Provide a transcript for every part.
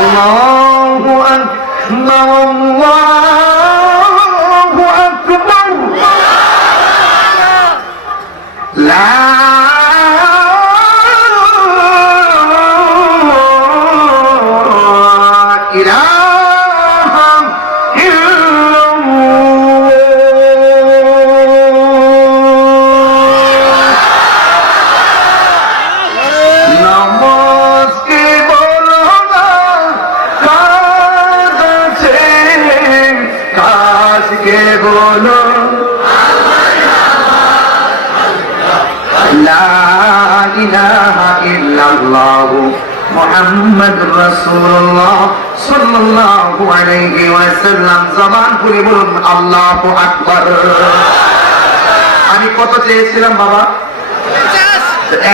আল্লাহু আকবার, আল্লাহু আকবার, লা ইলাহা ইল্লাল্লাহ। নমস্তে বলো না কাজ আছে, কাজকে বলো লা ইলাহা ইল্লাল্লাহ মুহাম্মাদুর রাসূলুল্লাহ সাল্লাল্লাহু আলাইহি ওয়াসাল্লাম। জবান খুলে বলুন আল্লাহু আকবার। আমি কত চেয়েছিলাম বাবা?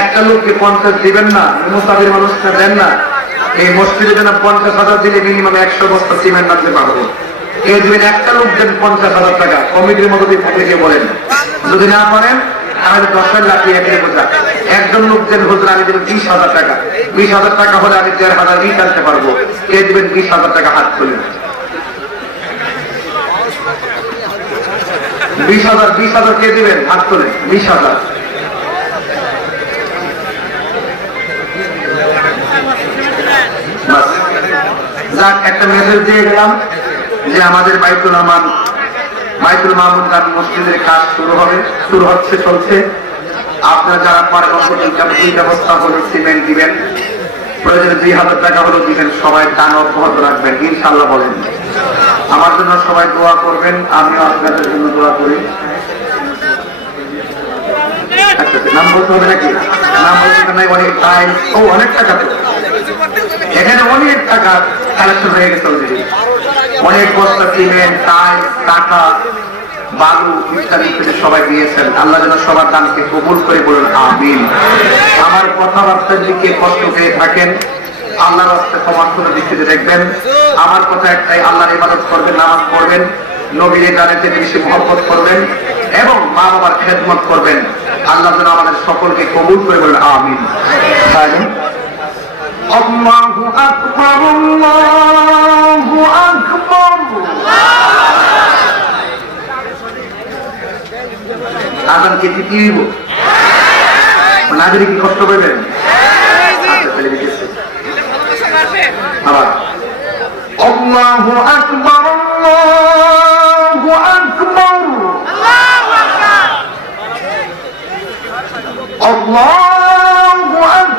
একটা লোককে 50 দিবেন না? মুসাফির মানুষকে দেন না? এই মসজিদে যেন 50,000 দিলে মিনিমাম 100 বস্তা সিমেন্ট আনতে পারবো। এই দিবেন একটা লোক দেন 50,000 টাকা, কমিটির মতো দিয়ে থাকলে কে বলেন? যদি না পারেন তাহলে 10 লাখ দিয়ে দিয়ে বোঝা। একজন লোক দেন হুজুর আমি দেবেন 20,000 টাকা, 20,000 টাকা হলে আমি 1,500 ইট আনতে পারবো। কে দিবেন 20,000 টাকা? হাত তুলেন। 20,000 কে দিবেন? হাত তুলেন। 20,000। যাক, একটা মেসেজ দিয়ে গেলাম যে আমাদের বাইতুল মামুন খান মসজিদের কাজ শুরু হচ্ছে, চলছে। আপনারা যারা পারেন এই ব্যবস্থা হলো সিমেন্ট দিবেন, প্রয়োজনে 2,000 টাকা হলো দিবেন। সবাই দান অব্যাহত রাখবেন ইনশাআল্লাহ। বলেন আমার জন্য সবাই দোয়া করবেন, আমিও আপনাদের জন্য দোয়া করি। আচ্ছা, নাম বলতে হবে নাকি? নাম বলতে নাই, অনেক টাইম। ও অনেক টাকা তো এখানে, অনেক টাকা কালেকশন হয়ে গেছে অলরেডি। অনেক বস্তা সিমেন্ট, টাইল, টাকা, বালু ইত্যাদি ইত্যাদি সবাই দিয়েছেন। আল্লাহ যেন সবার দানকে কবুল করে বলুন আমিন। আমার কথাবার্তার দিকে কষ্ট পেয়ে থাকেন, আল্লাহর রাস্তায় ক্ষমার দৃষ্টিতে দেখবেন। আমার কথা একটাই, আল্লাহর ইবাদত করবেন, নামাজ পড়বেন, নবীর গানেতে বেশি মহব্বত করবেন এবং মা বাবার খেদমত করবেন। আল্লাহ যেন আমাদের সকলকে কবুল করে বলেন আমিন। আল্লাহু আকবার, আল্লাহু আকবার। আজান কে দিতে দিব না দিলে কি কষ্ট পাবেন? আবার আল্লাহু আকবার, আল্লাহু আকবার, আল্লাহু আকবার,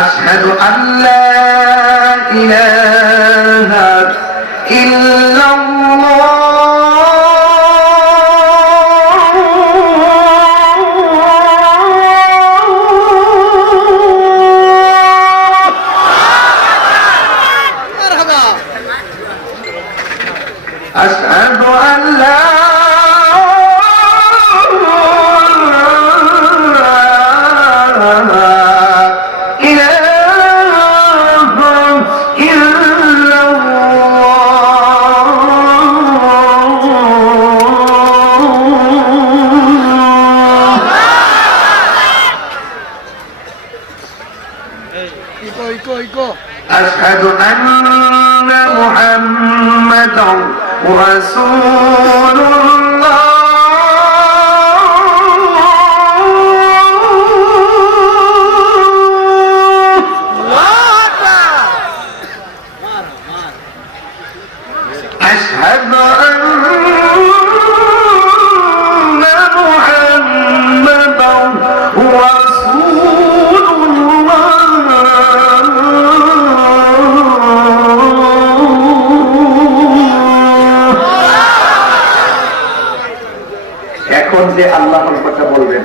أشهد أن لا إله إلا أشهد أن لا أشهد أن محمدا رسول الله أشهد أن محمدا رسول এখন যে আল্লাহর কথা বলবেন,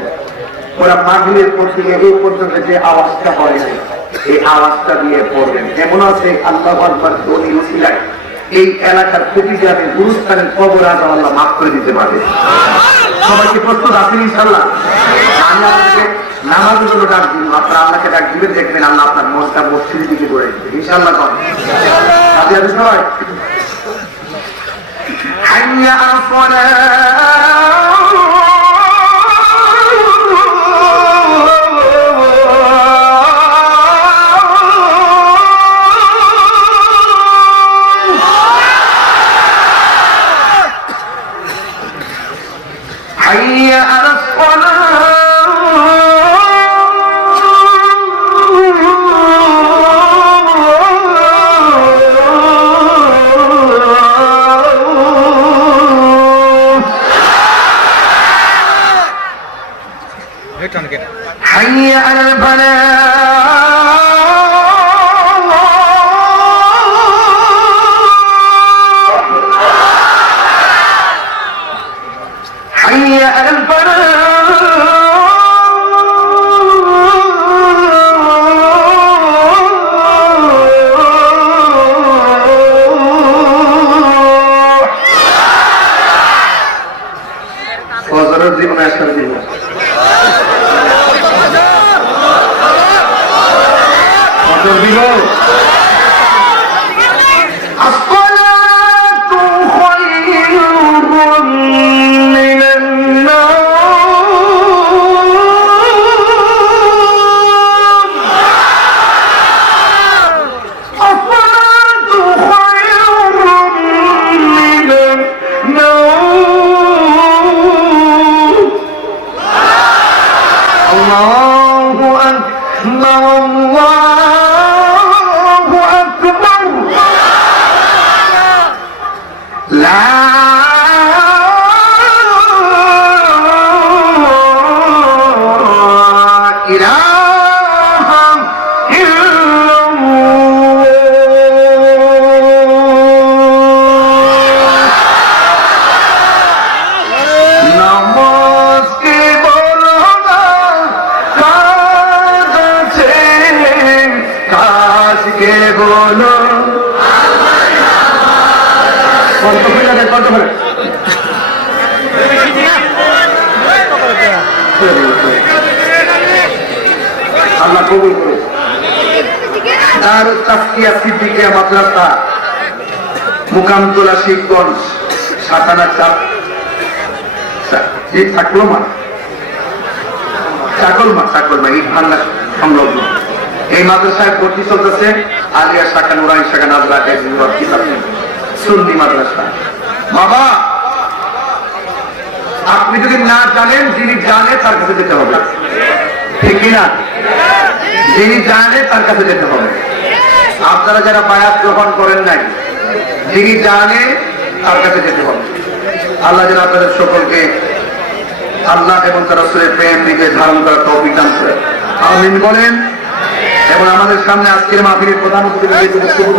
ওরা মাহফিলের পর থেকে এই পর্যন্ত যে আওয়াজটা হয় এই আওয়াজটা দিয়ে পড়বেন। এমন আছে আল্লাহু আকবার ধ্বনি উসিলায় এই এলাকার প্রতিটি গুরুস্থানের কবর আযাব আল্লাহ মাফ করে দিতে পারে। সবাইকে প্রস্তুত আছেন ইনশাআল্লাহ? আমি আপনাকে নামাজের জন্য ডাক দিন, আপনারা আল্লাহকে ডাক দিবেন, দেখবেন আল্লাহ আপনার মনটা মসজিদের দিকে করে দিবে ইনশাআল্লাহ। করেন রাজি আছেন সবাই? হাইয়া আলাস সালাহ, হাইয়া আলাস حي على الفلاح، حي على الفلاح. وزرت زي ما يشتغل زي الصلاة خير من النوم، الصلاة خير من النوم. الله أكبر الله أكبر، لا إله إلا الله. نماز کے بولنا کاج سے কাজ কে বলো কত করে কত করে আল্লাহ কবুল করে। দারুত তাসকিয়া সিদ্দিকিয়া মাদ্রাসা, মুকামতলা, শিবগঞ্জ, সাতানা চাপ চাকলমা ইট ভাঙ্গা সংলগ্ন এই মাদ্রাসায় ভর্তি চলতেছে। আলিয়া শাখা, নুরানি শাখা, নাজরা সুন্নি মাদ্রাসা। বাবা আপনি যদি না জানেন, যিনি জানে তার কাছে যেতে হবে, ঠিক কিনা? যিনি জানে তার কাছে যেতে হবে। আপনারা যারা বায়াত গ্রহণ করেন নাই, যিনি জানে তার কাছে যেতে হবে। আল্লাহ যেন আপনাদের সকলকে আল্লাহ এবং তার রাসূলের প্রেম দিকে ধারণ করার তৌফিক দান করে, আমিন বলেন। এবং আমাদের সামনে আজকের মাহফিলের প্রধান অতিথি বক্তব্য